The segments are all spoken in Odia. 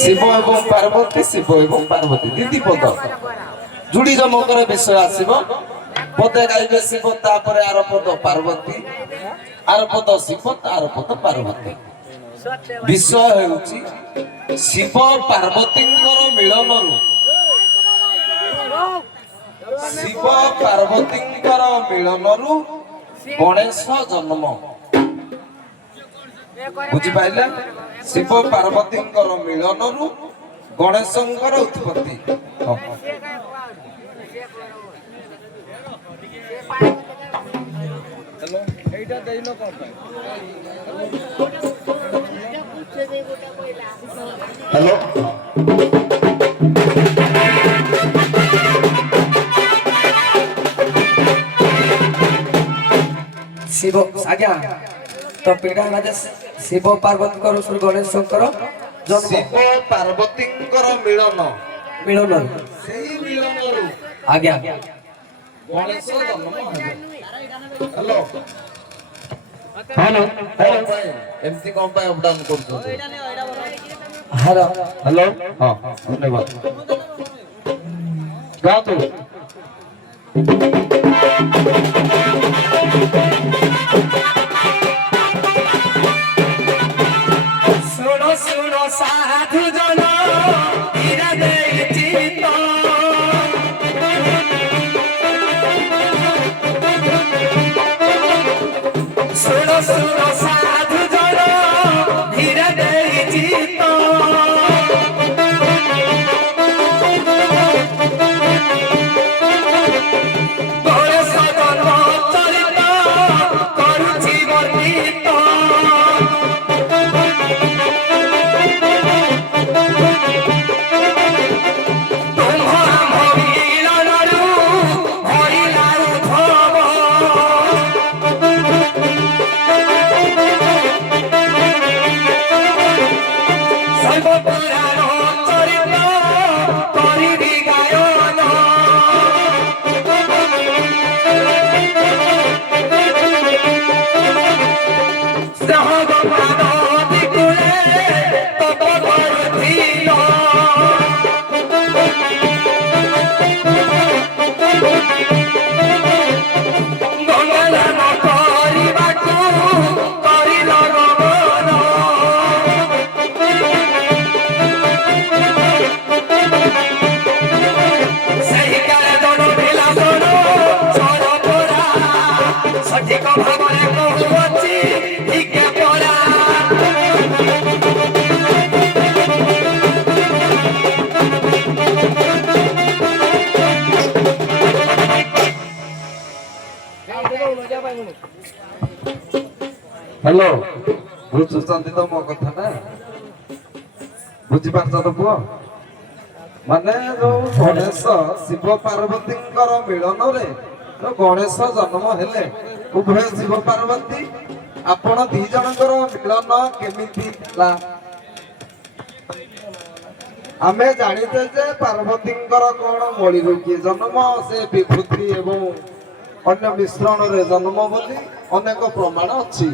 শিব এবং পার্বতী, শিব এবং পার্বতী দ্বিতীয় পদ যুড়ি জমকর বিষয় আসিব। পদে গাইবে শিব, তারপরে আর পদ পার্বতী, আর পদ শিব, তার পদ পার্বতী। বিষয় ହେଉଛି শিব ପାର୍ବତୀଙ୍କର ମିଳନରୁ, ଶିବ ପାର୍ବତୀଙ୍କର ମିଳନରୁ ଗଣେଶ ଜନ୍ମ। ବୁଝିପାରିଲେ? ଶିବ ପାର୍ବତୀଙ୍କର ମିଳନରୁ ଗଣେଶଙ୍କର ଉତ୍ପତ୍ତି। हेलो शिव आज्ञा तो पीड़ा है शिव पार्वती श्री गणेश शंकर शिव पार्वतीଙ୍କର ମିଳନ, मिलन ସେଇ ମିଳନରୁ आज्ञा ଗଣେଶ ଜନ୍ମ ହେଲେ। हेलो हेलो ଏମିତି କଣ ପାଇଁ ଅପ୍ ଡାଉନ୍ କରୁଛନ୍ତି? हेलो हेलो ହଁ ଧନ୍ୟବାଦ। ଗାନ୍ତୁ। सुनो सुनो साधु जन धीरे दे चित्त सुनो सुनो साधु जन धीरे दे चित्त गणेश जन्म चरित करुछि वर्णित हेलो बुझुଛନ୍ତି ତ ମୋ କଥା ନା? ବୁଝିପାରୁଛ ତ ପୁଅ? ମାନେ ଯୋଉ ଗଣେଶ ଶିବ ପାର୍ବତୀଙ୍କର ମିଳନରେ ଯୋଉ ଗଣେଶ ଜନ୍ମ ହେଲେ, ଉଭୟ ଶିବ ପାର୍ବତୀ ଆପଣ ଦି ଜଣଙ୍କର ମିଳନ କେମିତି ହେଲା? ଆମେ ଜାଣିଛେ ଯେ ପାର୍ବତୀଙ୍କର କଣ ମଳିରୁ କିଏ ଜନ୍ମ, ସେ ବିଭୂତି ଏବଂ ଅନ୍ୟ ମିଶ୍ରଣରେ ଜନ୍ମ ବୋଲି ଅନେକ ପ୍ରମାଣ ଅଛି।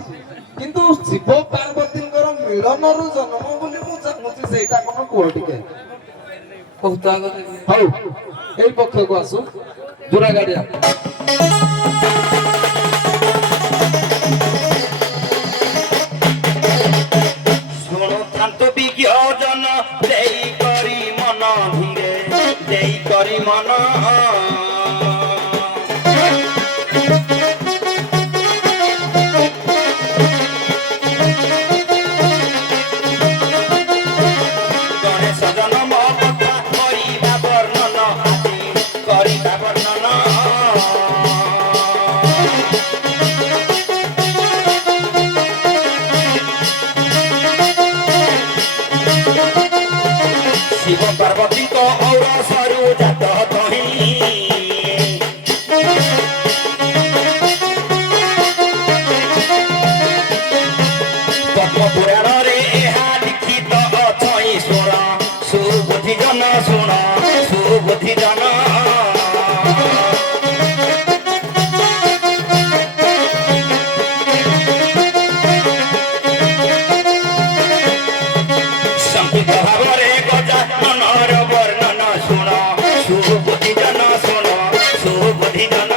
କିନ୍ତୁ ଶିବ ପାର୍ବତୀଙ୍କର ମିଳନରୁ ଜନ୍ମ ବୋଲି ମୁଁ ଚାହୁଁଛି, ସେଇଟା କଣ କୁହ ଟିକେ। बहुत आगत ହଉ ଏଇ ପକ୍ଷକୁ ଆସୁ ଜୋରା ଗାଡିଆ। ଶୁଣୁଥାନ୍ତୁ ବିଜ୍ଞ ଜନ ଦେଇ କରି ମନ ଧୀରେ ଦେଇ କରି ମନ ଗଣେଶ ଜନ୍ମ କଥା କରିବା ବର୍ଣ୍ଣନ ଆଦି କରିବା ବର୍ଣ୍ଣନ शिव पार्वती को और सरू जात कही पद्म पुराण रे ଏହା ଲିଖିତ ଅଛଇ ଶୁଣ ସୁବୁଦ୍ଧି ଜନ ଶୁଣ ସୁବୁଦ୍ଧି ଜନ संस्कृत ଭାବରେ ଗଜାନନର ବର୍ଣ୍ଣନ ଶୁଣ ସୁବୁଦ୍ଧି ଜନ ଶୁଣ ସୁବୁଦ୍ଧି ଜନ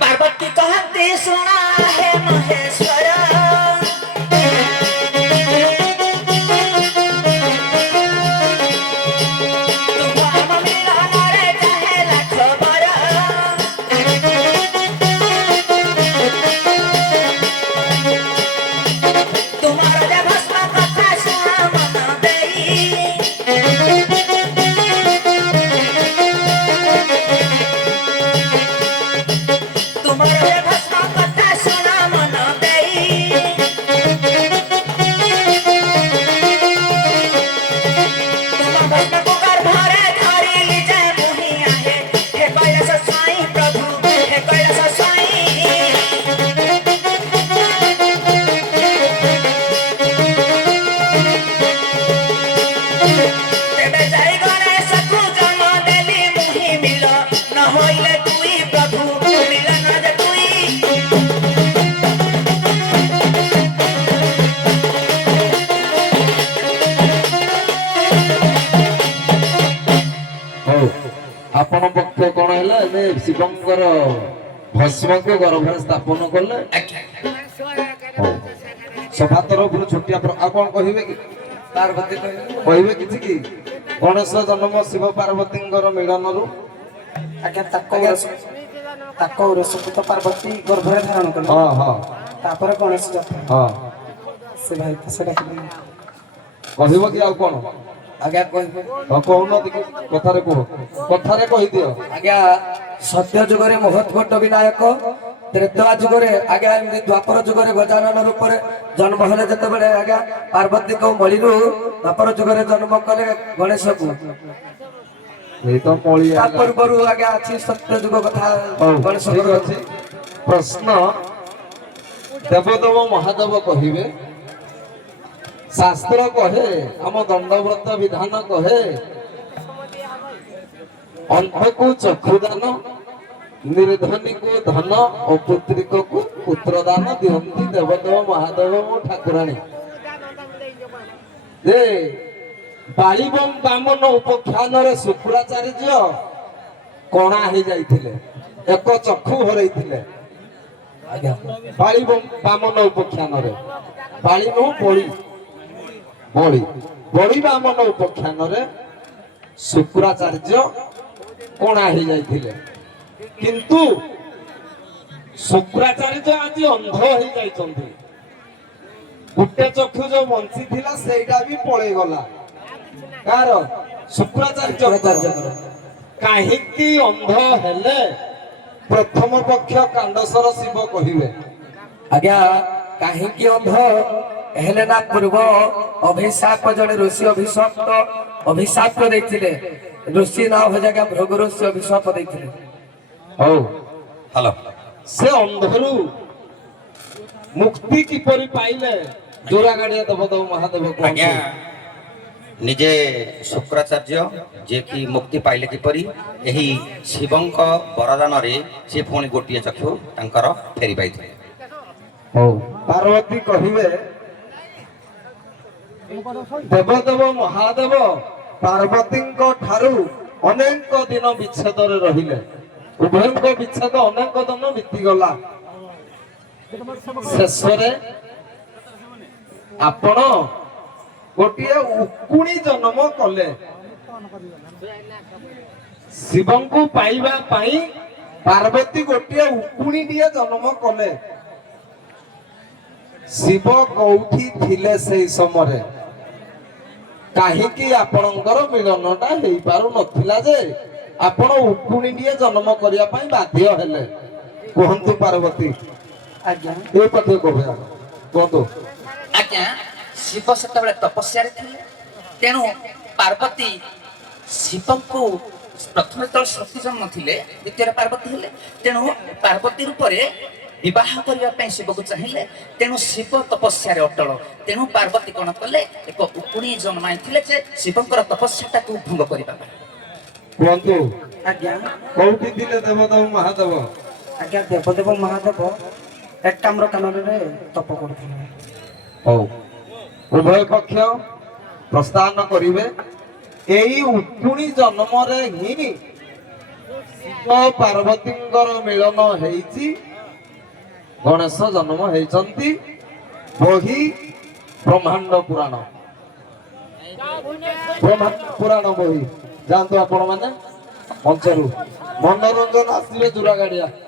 पार्वती कहती सुना है महेश्वर तुम हम मिलन रे चाहे लाख बर तुम्हारा जे भस्म कथा सुना मन देई तुम्हारा जे भस्म कथा सुना मन देई तुम भस्म को गर्भरे धरी लीजे मुहि आहे हे कैलास स्वाई प्रभु हे कैलास स्वाई तेबे जाई गणेश को जन्म देली मुहि मिल न होइले तुई प्रभु मिल न जे तुई ହଉ ଆପଣ ପକ୍ଷ କଣ ହେଲା ଏବେ ଶିବଙ୍କର ଭସ୍ମକୁ ଗର୍ଭରେ ସ୍ଥାପନ କଲେ। ହଉ ସଭା ତରଫରୁ ଛୋଟିଆ ଆଉ କଣ କହିବେ କି ପାର୍ବତୀ କହିବେ କିଛି କି ଗଣେଶ ଜନ୍ମ ଶିବ ପାର୍ବତୀଙ୍କର ମିଳନରୁ ଆଜ୍ଞା ତାକ ଔରସକୁ ତ ପାର୍ବତୀ ଗର୍ଭରେ ଧାରଣ କଲେ ହଁ ହଁ ତାପରେ ଗଣେଶ ଯାତ୍ରା ହଁ ସେ ଭାଇ ତ ସେଟା କହିବ କି ଆଉ କଣ ଆଜ୍ଞା କହିବେ ହଁ କହୁନ ଟିକେ କଥାରେ କୁହ କଥାରେ କହିଦିଅ। ଆଜ୍ଞା ସତ୍ୟ ଯୁଗରେ ମହତ୍ଵ ବିନାୟକ ତ୍ରେତୟା ଯୁଗରେ ଆଜ୍ଞା ଏମିତି ଦ୍ୱାପର ଯୁଗରେ ଗଜାନନ ରୂପରେ ଜନ୍ମ ହେଲେ ଯେତେବେଳେ ଆଜ୍ଞା ପାର୍ବତୀଙ୍କ ମଳିରୁ ଦ୍ୱାପର ଯୁଗରେ ଜନ୍ମ କଲେ ଗଣେଶକୁ ଏଇ ତ ମଳି ତା ପୂର୍ବରୁ ଆଜ୍ଞା ଅଛି ସତ୍ୟ ଯୁଗ କଥା ଗଣେଶ ଠିକ ଅଛି ପ୍ରଶ୍ନ ଦେବଦେବ ମହାଦେବ କହିବେ ଶାସ୍ତ୍ର କହେ ଆମ ଦଣ୍ଡବ୍ରତ ବିଧାନ କହେ ଅନ୍ଧକୁ ଚକ୍ଷୁଦାନ ନିର୍ଧନୀକୁ ଧନ ଅପୁତ୍ରିକକୁ ପୁତ୍ରଦାନ ଦିଅନ୍ତି ଦେବଦେବ ମହାଦେବ ମୋ ଠାକୁରାଣୀ ଯେ ବାଳିବମ୍ ବାମନ ଉପଖ୍ୟାନରେ ଶୁକ୍ରାଚାର୍ଯ୍ୟ କଣା ହେଇଯାଇଥିଲେ ଏକ ଚକ୍ଷୁ ହରେଇଥିଲେ। ଆଜ୍ଞା ବାଳିବମ୍ ବାମନ ଉପଖ୍ୟାନରେ ବାଳି ନୁହଁ ବଳି ବଳି ବଳି ବାମନ ଉପଖ୍ୟାନରେ ଶୁକ୍ରାଚାର୍ଯ୍ୟ କଣା ହେଇଯାଇଥିଲେ କିନ୍ତୁ ଶୁକ୍ରାଚାର୍ଯ୍ୟ ଆଜି ଅନ୍ଧ ହେଇଯାଇଛନ୍ତି। ଗୋଟେ ଚକ୍ଷୁ ଯୋଉ ବଞ୍ଚିଥିଲା ସେଇଟା ବି ପଳେଇଗଲା କାହାର ଶୁକ୍ରାଚାର୍ଯ୍ୟଙ୍କର କାହିଁକି ଅନ୍ଧ ହେଲେ ପ୍ରଥମ ପକ୍ଷ କାଣ୍ଡସର ଶିବ କହିବେ। ଆଜ୍ଞା କାହିଁକି ଅନ୍ଧ ହେଲେ ନା ପୂର୍ବ ଅଭିଶାପ ଜଣେ ଋଷି ଅଭିଶାପ ଦେଇଥିଲେ ଋଷି ନାଁ ହଉଛି ଆଜ୍ଞା ଭୃଗୁ ଋଷି ଅଭିଶାପ ଦେଇଥିଲେ। ହଉ ହ୍ୟାଲୋ ସେ ଅନ୍ଧରୁ ମୁକ୍ତି କିପରି ପାଇଲେ ଜୋରା ଗାଡିଆ ଦେବଦେବ ମହାଦେବ ଆଜ୍ଞା କୁହନ୍ତୁ। ନିଜେ ଶୁକ୍ରାଚାର୍ଯ୍ୟ ଯିଏକି ମୁକ୍ତି ପାଇଲେ କିପରି ଏହି ଶିବଙ୍କ ବରଦାନରେ ସେ ପୁଣି ଗୋଟିଏ ଚକ୍ଷୁ ତାଙ୍କର ଫେରି ପାଇଥିଲେ। ହଉ ପାର୍ବତୀ କହିବେ ଦେବଦେବ ମହାଦେବ ପାର୍ବତୀଙ୍କ ଠାରୁ ଅନେକ ଦିନ ବିଚ୍ଛେଦରେ ରହିଲେ ଉଭୟଙ୍କ ବିଚ୍ଛେଦ ଅନେକ ଦିନ ବିତିଗଲା ଶେଷରେ ଆପଣ ଗୋଟିଏ ଉକୁଣି ଜନ୍ମ କଲେ ଶିବଙ୍କୁ ପାଇବା ପାଇଁ ପାର୍ବତୀ ଗୋଟିଏ ଉକୁଣିଟିଏ ଜନ୍ମ କଲେ। ଶିବ କୋଉଠି ଥିଲେ ସେଇ ସମୟରେ କାହିଁକି ଆପଣଙ୍କର ମିଳନଟା ହେଇପାରୁନଥିଲା ଯେ ଆପଣ ଉକୁଣିଟିଏ ଜନ୍ମ କରିବା ପାଇଁ ବାଧ୍ୟ ହେଲେ କୁହନ୍ତୁ ପାର୍ବତୀ। ଆଜ୍ଞା ଏ କଥା କହିବେ କୁହନ୍ତୁ। ଆଜ୍ଞା ଶିବ ସେତେବେଳେ ତପସ୍ୟାରେ ଥିଲେ ତେଣୁ ପାର୍ବତୀ ଶିବଙ୍କୁ ପ୍ରଥମେ ଯେତେବେଳେ ସତୀ ଜନ୍ମ ଥିଲେ ଦ୍ୱିତୀୟରେ ପାର୍ବତୀ ହେଲେ ତେଣୁ ପାର୍ବତୀ ରୂପରେ ବିବାହ କରିବା ପାଇଁ ଶିବକୁ ଚାହିଁଲେ ତେଣୁ ଶିବ ତପସ୍ୟାରେ ଅଟଳ ତେଣୁ ପାର୍ବତୀ କଣ କଲେ ଏକ ଉକୁଣି ଜନ୍ମାଇଥିଲେ ଯେ ଶିବଙ୍କର ତପସ୍ୟାଟାକୁ ଭଙ୍ଗ କରିବା ପାଇଁ। କୁହନ୍ତୁ ଆଜ୍ଞା କୋଉଠି ଥିଲେ ଦେବଦେବ ମହାଦେବ? ଆଜ୍ଞା ଦେବଦେବ ମହାଦେବ ଏକାମ୍ର କାନନରେ ତପ କରୁଥିଲେ। ହଉ ଉଭୟ ପକ୍ଷ ପ୍ରସ୍ଥାନ କରିବେ। ଏଇ ଉକୁଣି ଜନ୍ମରେ ହିଁ ଶିବ ପାର୍ବତୀଙ୍କର ମିଳନ ହେଇଛି। ଗଣେଶ ଜନ୍ମ ହେଇଛନ୍ତି। ବହି ବ୍ରହ୍ମାଣ୍ଡ ପୁରାଣ। ବ୍ରହ୍ମାଣ୍ଡ ପୁରାଣ ବହି ଯାଆନ୍ତୁ ଆପଣ ମାନେ ମଞ୍ଚରୁ ମନୋରଞ୍ଜନ ଆସିବେ ଜୁରା ଗାଡିଆ।